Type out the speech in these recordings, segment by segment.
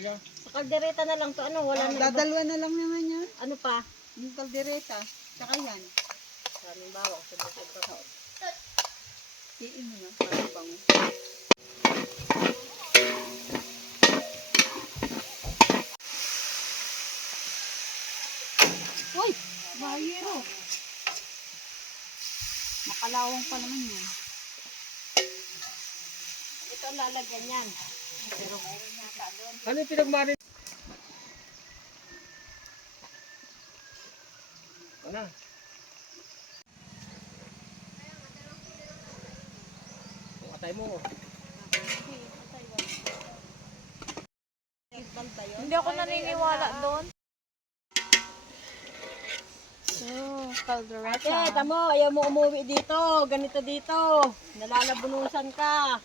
Sa kaldereta na lang to. Ano, wala na iba. Dadalwa na lang naman yan. Ano pa? Yung kaldereta. Tsaka yan. Maraming bawang. Sobra-sobra ka. Iin mo na. Parang bango. Uy! Bayero. Makalawang pa naman yan. Ito ang lalagyan yan. Pero mayroon yata doon. Ano yung pinagmarin? Ano? Ang atay mo. Hindi ako naniniwala doon. Caldereta. Ate, tamo, ayaw mo umuwi dito. Ganito dito. Nalalabunusan ka.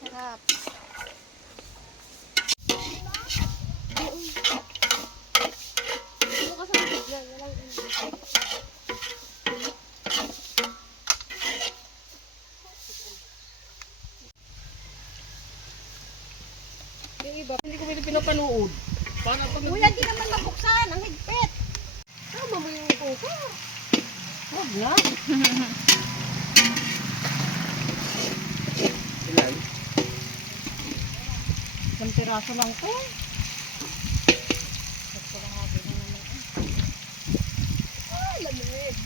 Sarap. Yung iba, hindi ko pwede pinapanood. Para pag Kuya, di naman mabuksan. Ang higpit. Tama mo yung kuko. Huwag na. ilan? Isang piraso lang to. Ay, lamig.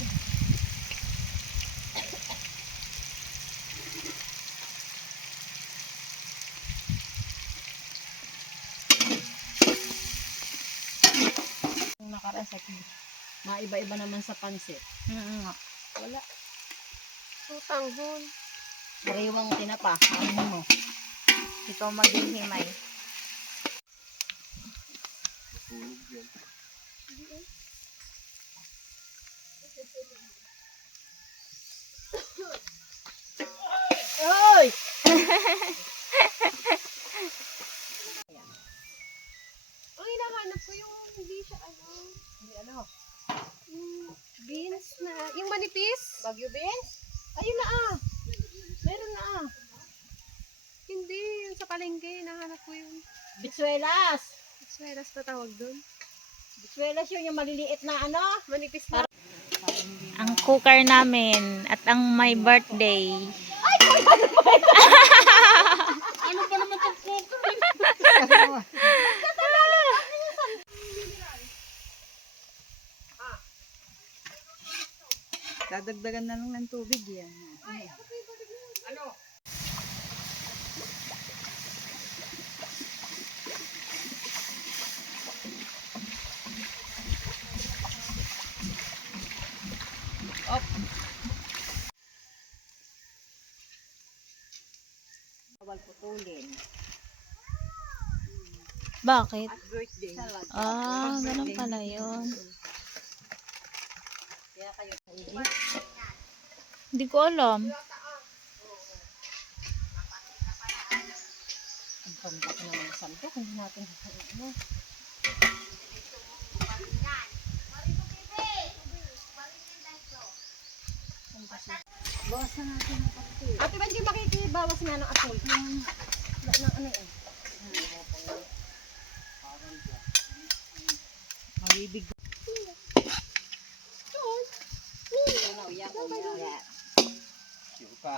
Ang nakarasek. Maiba-iba naman sa pansit. Wala. Tutanghon. Sariwang tinapa. Ano mo? Ikaw maghihimay. Oy! Ang hinahanap ko yung hindi siya Hindi ano? beans na, yung manipis. Bagyo beans? Ayun na ah. Meron na ah. Hindi, yung sa palengke, hinahanap ko yung Bitsuelas. sweras na tawag doon. Bitsuelas yun yung maliliit na ano. Manipis na. Ang cooker namin at ang my birthday. Ano pa naman itong cooker? Dadagdagan na lang ng tubig yan. Ano? Bawal putulin. Bakit? Birthday. Ganun pala yun. Kaya kayo Hindi ko alam. ang ganda ko naman ng sandok. Hindi natin ano. Bawas na natin ng pati. Ate, ba hindi makikibawas nga ng apoy? Yung ano eh. Mabibig. Yan. Siyo ka.